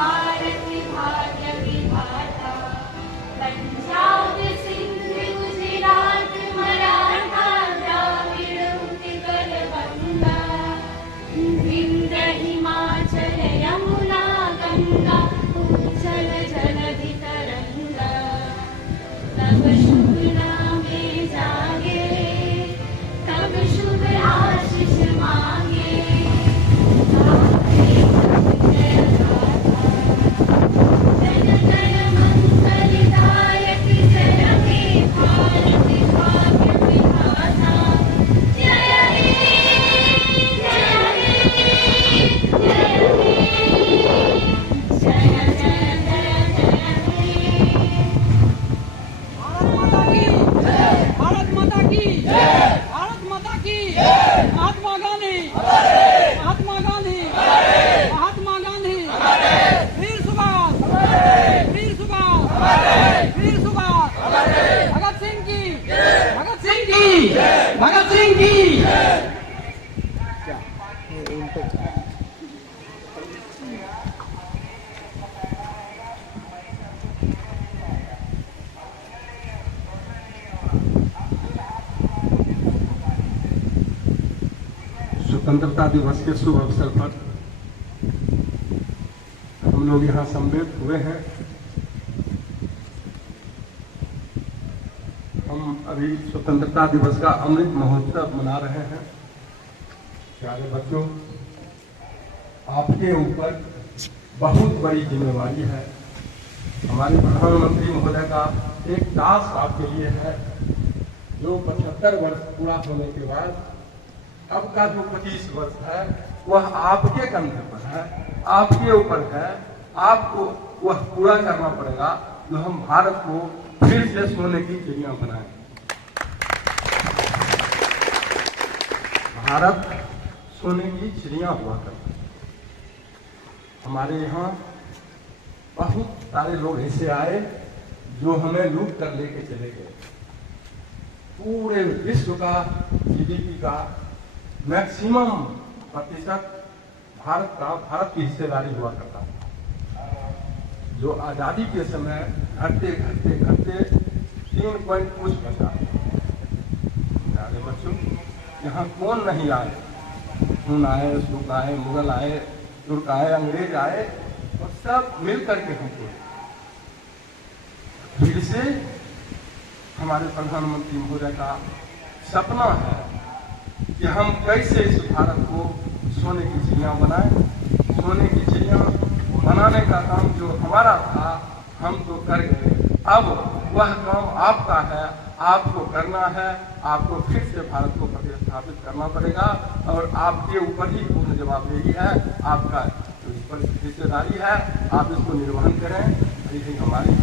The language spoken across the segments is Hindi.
भारती भाग्य विधाता। पंजाब सिंध गुजरात मराठा द्राविड़ उत्कल बंगा, विंध्य हिमाचल यमुना गंगा, उज्जल जलधि तरंगा। तब शुभ नामे जागे, तब शुभ आशीष मांगे। जन गण मंगलदायक जय हे भारत भाग्य विधाता। जय हे जय हे जय हे, जय जय जय जय हे। भारत माता की जय, भारत माता की जय। महात्मा गांधी, महात्मा गांधी, महात्मा गांधी, वीर सुभाष, वीर सुभाष, वीर सुभाष, भगत सिंह की, भगत सिंह की, भगत सिंह की। स्वतंत्रता दिवस के शुभ अवसर पर हम लोग यहाँ सम्मिलित हुए हैं। हम अभी स्वतंत्रता दिवस का अमृत महोत्सव मना रहे हैं। प्यारे बच्चों, आपके ऊपर बहुत बड़ी जिम्मेवारी है। हमारे प्रधानमंत्री महोदय का एक टास्क आपके लिए है, जो 75 वर्ष पूरा होने के बाद अब का जो 25 वर्ष है वह आपके कंधे पर है, आपके ऊपर है। आपको वह पूरा करना पड़ेगा, जो हम भारत को फिर से सोने की चिड़िया बनाएं। भारत सोने की चिड़िया हुआ करता है। हमारे यहाँ बहुत सारे लोग ऐसे आए जो हमें लूट कर लेके चले गए। पूरे विश्व का जीडीपी का मैक्सिमम प्रतिशत भारत की हिस्सेदारी हुआ करता था, जो आजादी के समय घटते घटते घटते 3 पॉइंट कुछ बचा। प्यारे बच्चों, यहाँ कौन नहीं आए? खून आए, सुख आए, मुगल आए, तुर्क आए, अंग्रेज आए, और सब मिल करके हमको फिर से हमारे प्रधानमंत्री महोदय का सपना है कि हम कैसे इस भारत को सोने की चिड़िया बनाएं। सोने की चिड़िया बनाने का काम जो हमारा था हम तो कर गए। अब वह काम आपका है, आपको करना है। आपको फिर से भारत को प्रतिस्थापित करना पड़ेगा, और आपके ऊपर ही पूर्ण जवाबदेही है। आपका इस पर हिस्सेदारी है, आप इसको निर्वहन करें। यही हमारी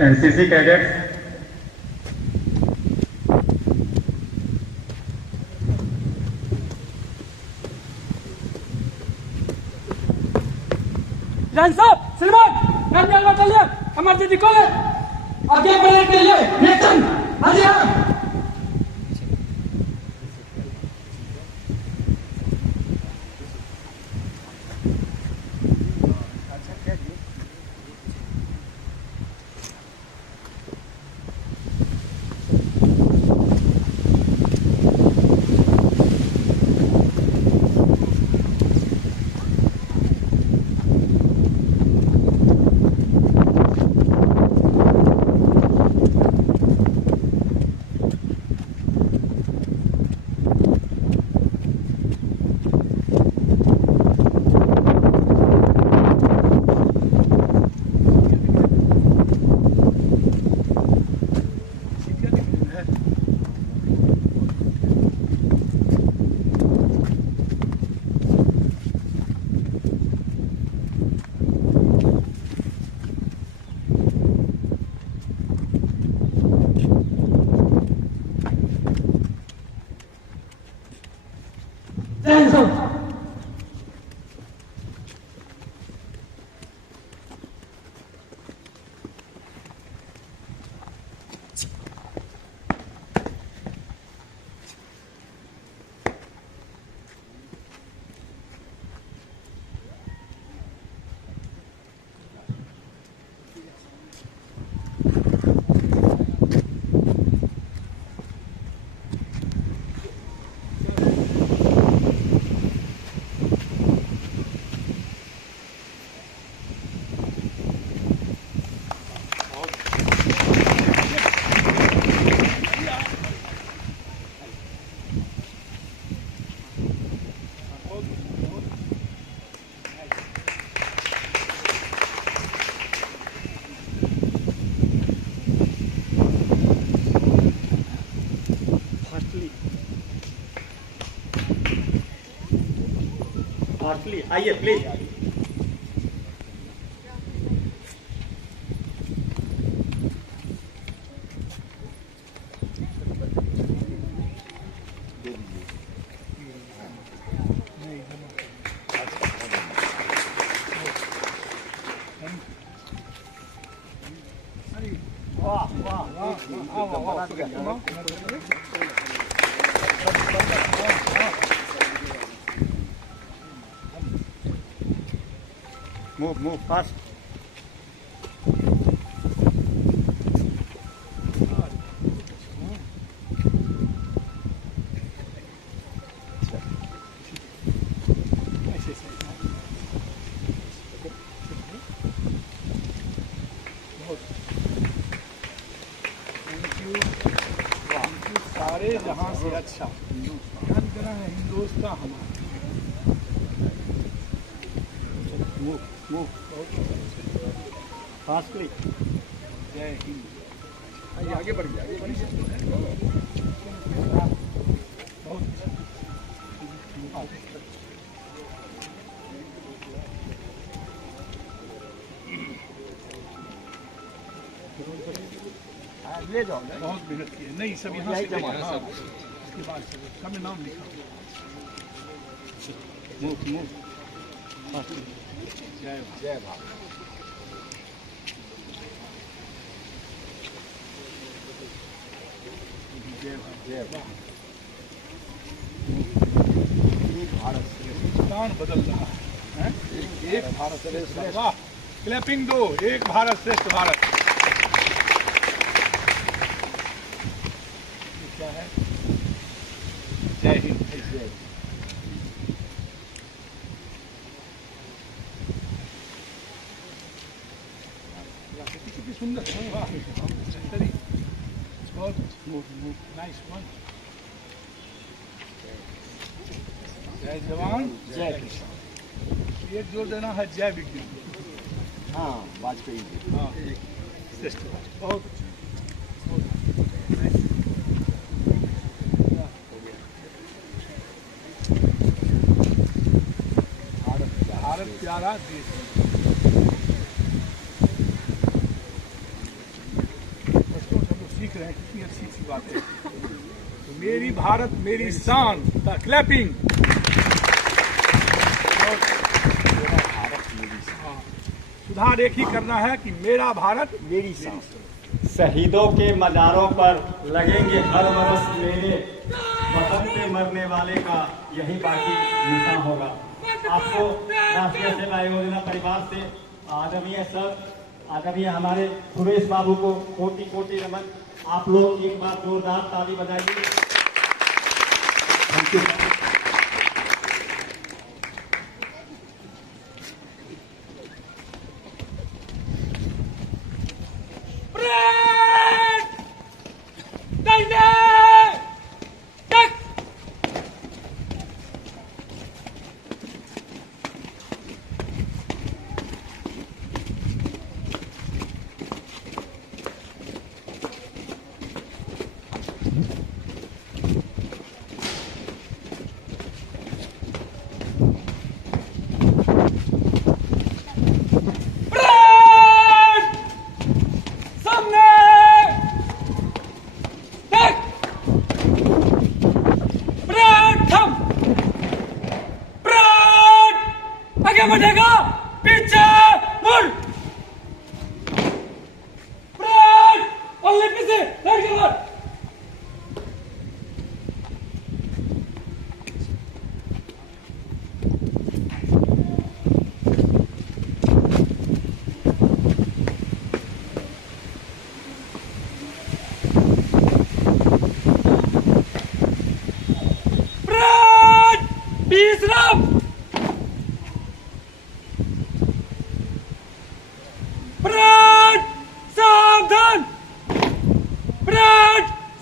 एनसीसी कैडेट्स, साहब, श्रीमान, नंदलाल बटालियन, अमरजीत कॉलेज, आगे बढ़ने के लिए नेशन, हाजी हाँ। फास्टली आइए प्लीज। Move fast. सारे जहां से अच्छा हिंदुस्तान हमारा। Move fastly. जय हिंद। आगे बढ़ गया, आगे बढ़ गया। ले जाओ, बहुत मेहनत की है। नहीं सब यहाँ से जमा है। इसके बाद सब में नाम लिखा। Move fastly. जय जय भारत। जय भारत। भारत हिंदुस्तान बदल रहा है। एक भारत श्रेष्ठ भारत। वाह, क्लैपिंग दो। एक भारत श्रेष्ठ भारत। ये क्या है? जय हिंद। जय कितनी सुंदर है। वाह, बहुत नाइस वन। जय जवान जय किसान। एक जोर देना है जय विज्ञान। हाँ वाजपेयी जी। हाँ श्रेष्ठ बहुत अच्छा। भारत प्यारा देश है। बच्चों सब लोग सीख रहे हैं, कितनी अच्छी अच्छी बात है। तो मेरी भारत मेरी शान। क्लैपिंग। सुधार एक ही करना है कि मेरा भारत मेरी शान। शहीदों के मज़ारों पर लगेंगे हर बरस मेरे, वतन पे मरने वाले का यही बाकी निशान होगा। आपको राष्ट्रीय सेवा योजना परिवार से आदरणीय सर, आदरणीय हमारे सुरेश बाबू को कोटि कोटि नमन। आप लोग एक बार जोरदार ताली बजाइए। Thank you. बढ़ेगा, पीछे मुड़। ओनली पीछे, राइट के बाद।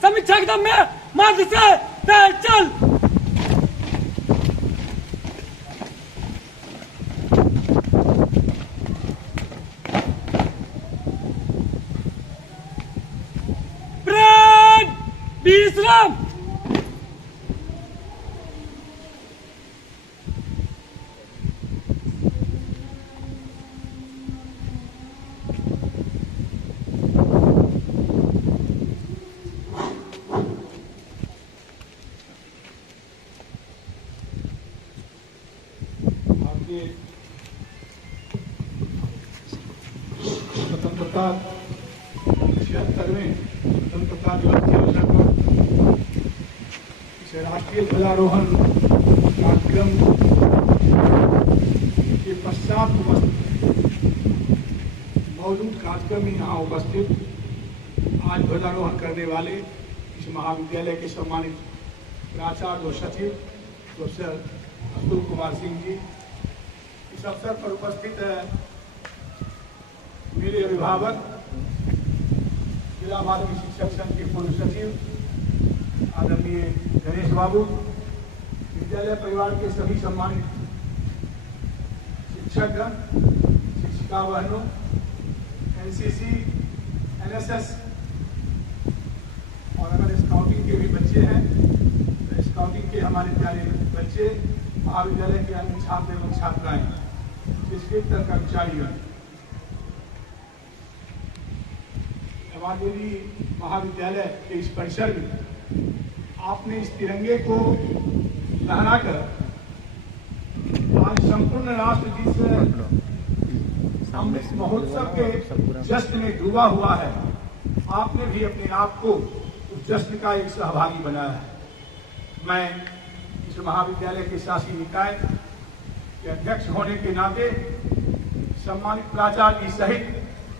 समीक्षा एकदम में मार्ग से चल। विश्राम। के स्वतंत्रता 76वें स्वतंत्रता दिवस के अवसर पर इस राष्ट्रीय ध्वजारोहण कार्यक्रम के पश्चात मौजूद कार्यक्रम में यहाँ उपस्थित आज ध्वजारोहण करने वाले इस महाविद्यालय के सम्मानित प्राचार्य और सचिव प्रोफेसर अतुल कुमार सिंह जी, इस अवसर पर उपस्थित मेरे अभिभावक जिला माध्यमिक शिक्षक संघ के पूर्व सचिव आदरणीय गणेश बाबू, विद्यालय परिवार के सभी सम्मानित शिक्षकगण, शिक्षिका बहनों, एनसीसी, एनएसएस और अगर स्काउटिंग के भी बच्चे हैं तो स्काउटिंग के हमारे प्यारे बच्चे, महाविद्यालय के अन्य छात्र एवं छात्राएं, शिक्षकेतर कर्मचारीगण, नवादेवी महाविद्यालय के इस परिसर में आपने इस तिरंगे को लहराकर आज संपूर्ण राष्ट्र जिस अमृत महोत्सव के जश्न में डूबा हुआ है, आपने भी अपने आप को उस जश्न का एक सहभागी बनाया है। मैं इस महाविद्यालय के शासी निकाय के अध्यक्ष होने के नाते सम्मानित प्राचार्य जी सहित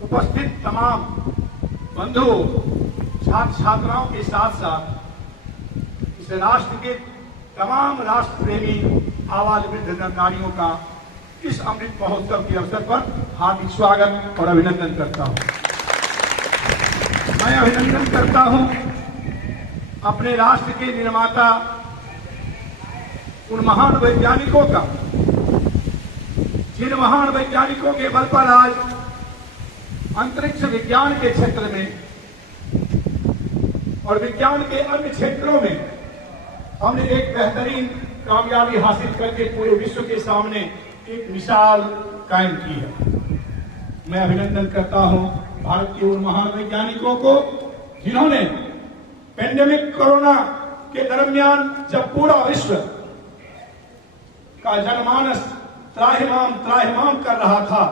उपस्थित तमाम बंधुओं, छात्र छात्राओं के साथ साथ इस राष्ट्र के तमाम राष्ट्र प्रेमी आवाज वृद्ध नारियों का इस अमृत महोत्सव के अवसर पर हार्दिक स्वागत और अभिनंदन करता हूं। मैं अभिनंदन करता हूं अपने राष्ट्र के निर्माता उन महान वैज्ञानिकों का, जिन महान वैज्ञानिकों के बल पर आज अंतरिक्ष विज्ञान के क्षेत्र में और विज्ञान के अन्य क्षेत्रों में हमने एक बेहतरीन कामयाबी हासिल करके पूरे विश्व के सामने एक मिसाल कायम की है। मैं अभिनंदन करता हूं भारत के उन महान वैज्ञानिकों को जिन्होंने पेंडेमिक कोरोना के दरमियान जब पूरा विश्व का जनमानस त्राहिमाम कर रहा था,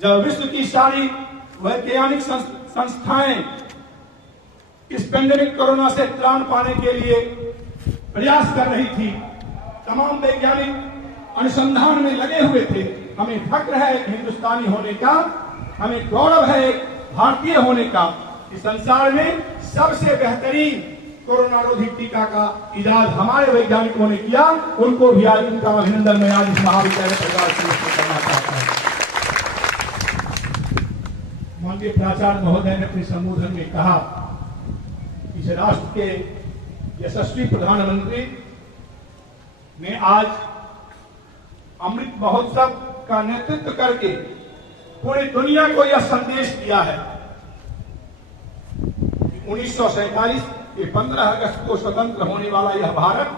जब विश्व की सारी वैज्ञानिक संस्थाएं इस पेंडेमिक कोरोना से त्राण पाने के लिए प्रयास कर रही थी, तमाम वैज्ञानिक अनुसंधान में लगे हुए थे, हमें फक्र है एक हिंदुस्तानी होने का, हमें गौरव है एक भारतीय होने का। इस संसार में सबसे बेहतरीन कोरोना रोधी टीका का इजाद हमारे वैज्ञानिकों ने किया, उनको भी आज उनका अभिनंदन मैं आज इस महाविद्यालय परिवार से करना चाहता हूं। माननीय प्राचार्य महोदय ने अपने संबोधन में कहा, इस राष्ट्र के यशस्वी प्रधानमंत्री ने आज अमृत महोत्सव का नेतृत्व करके पूरी दुनिया को यह संदेश दिया है। 1947 के 15 अगस्त को स्वतंत्र होने वाला यह भारत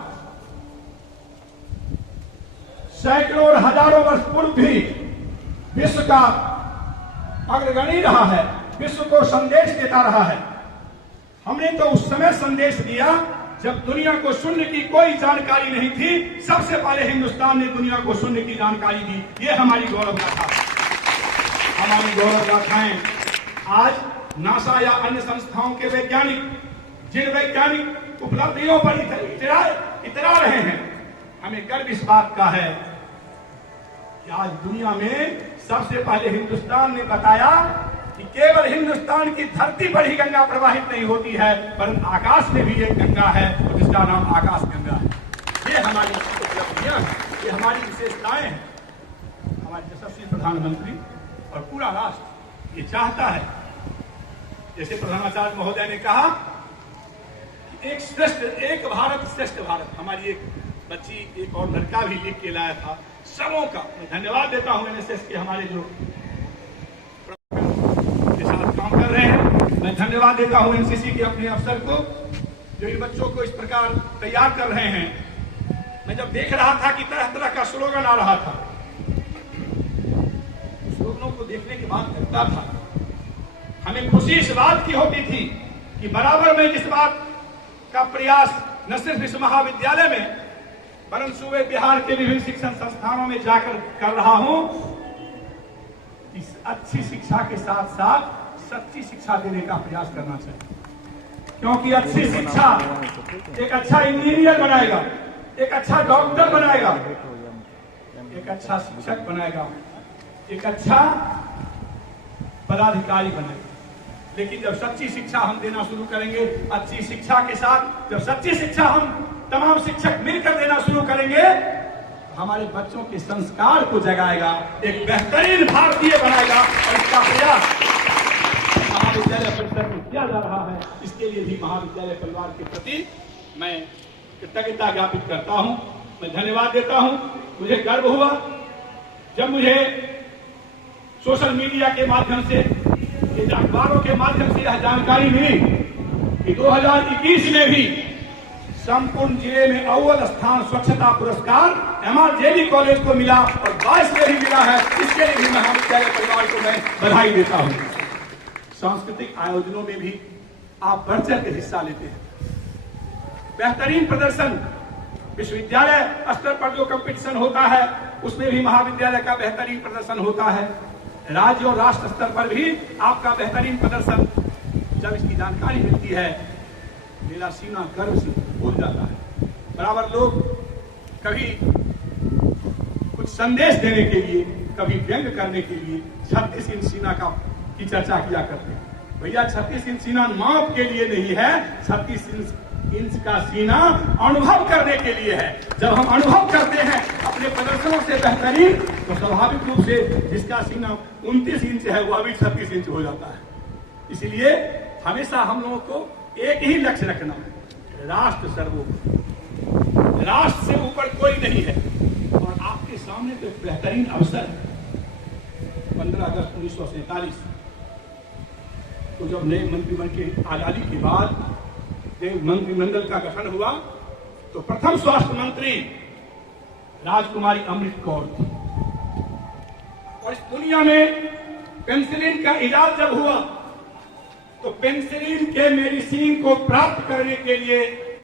सैकड़ों और हजारों वर्ष पूर्व भी विश्व का अग्रगणी रहा है, विश्व को संदेश देता रहा है। हमने तो उस समय संदेश दिया जब दुनिया को शून्य की कोई जानकारी नहीं थी, सबसे पहले हिंदुस्तान ने दुनिया को शून्य की जानकारी दी। ये हमारी गौरव गाथा, हमारी गौरव गाथाएं आज नासा या अन्य संस्थाओं के वैज्ञानिक जिन वैज्ञानिक उपलब्धियों पर इतरा रहे हैं, हमें गर्व इस बात का है कि आज दुनिया में सबसे पहले हिंदुस्तान ने बताया कि केवल हिंदुस्तान की धरती पर ही गंगा प्रवाहित नहीं होती है, परंतु आकाश में भी एक गंगा है और जिसका नाम आकाश गंगा है। ये हमारी उपलब्धियां हैं, ये हमारी विशेषताएं हैं। हमारे यशस्वी प्रधानमंत्री और पूरा राष्ट्र ये चाहता है, जैसे प्रधानाचार्य महोदय ने कहा, एक भारत श्रेष्ठ भारत। हमारी एक बच्ची, एक और लड़का भी लिख के लाया था। सबों का मैं धन्यवाद देता हूं, एनएसएस के हमारे जो काम कर रहे हैं, मैं धन्यवाद देता हूं एनसीसी के अपने अफसर को जो इन बच्चों को इस प्रकार तैयार कर रहे हैं। मैं जब देख रहा था कि तरह तरह का स्लोगन आ रहा था, स्लोगनों को देखने के बाद लगता था हमें खुशी इस बात की होती थी कि बराबर में इस बात का प्रयास न सिर्फ इस महाविद्यालय में वरन सूबे बिहार के विभिन्न शिक्षण संस्थानों में जाकर कर रहा हूं। इस अच्छी शिक्षा के साथ साथ सच्ची शिक्षा देने का प्रयास करना चाहिए, क्योंकि अच्छी शिक्षा एक अच्छा इंजीनियर बनाएगा, एक अच्छा डॉक्टर बनाएगा, एक अच्छा शिक्षक बनाएगा, एक अच्छा पदाधिकारी बनाएगा। लेकिन जब सच्ची शिक्षा हम देना शुरू करेंगे, अच्छी शिक्षा के साथ जब सच्ची शिक्षा हम तमाम शिक्षक मिलकर देना शुरू करेंगे, हमारे बच्चों के संस्कार को जगाएगा, एक बेहतरीन भारतीय बनाएगा। और इसका प्रयास महाविद्यालय परिसर में किया जा रहा है। इसके लिए भी महाविद्यालय परिवार के प्रति मैं कृतज्ञता ज्ञापित करता हूं, मैं धन्यवाद देता हूं। मुझे गर्व हुआ जब मुझे सोशल मीडिया के माध्यम से, अखबारों के माध्यम से यह जानकारी मिली कि 2021 में भी संपूर्ण जिले में अव्वल स्थान स्वच्छता पुरस्कार MR कॉलेज को मिला और 22 में भी मिला है। इसके लिए भी महाविद्यालय परिवार को मैं बधाई देता हूं। सांस्कृतिक आयोजनों में भी आप बढ़ चढ़ के हिस्सा लेते हैं। बेहतरीन प्रदर्शन विश्वविद्यालय स्तर पर जो कंपटीशन होता है उसमें भी महाविद्यालय का बेहतरीन प्रदर्शन होता है। राज्य और राष्ट्र स्तर पर भी आपका बेहतरीन प्रदर्शन, जब इसकी जानकारी मिलती है मेरा सीना गर्व से फूल जाता है। बराबर लोग कभी कुछ संदेश देने के लिए, कभी व्यंग करने के लिए 36 इंच सीना की चर्चा किया करते हैं। भैया 36 इंच सीना माप के लिए नहीं है, 36 इंच का सीना अनुभव करने के लिए है। जब हम अनुभव करते हैं अपने प्रदर्शनों से बेहतरीन, तो स्वाभाविक रूप से जिसका सीना 29 इंच है वह भी 36 इंच हो जाता है। इसलिए हमेशा हम लोगों को एक ही लक्ष्य रखना है, राष्ट्र सर्वोपरि, राष्ट्र से ऊपर कोई नहीं है। और आपके सामने तो एक बेहतरीन अवसर है। 15 अगस्त 1947 तो जब नए मंत्रिमंडल की आजादी के बाद मंत्रिमंडल का गठन हुआ तो प्रथम स्वास्थ्य मंत्री राजकुमारी अमृत कौर थी। और इस दुनिया में पेनिसिलिन का इजाद जब हुआ तो पेनिसिलिन के मेडिसिन को प्राप्त करने के लिए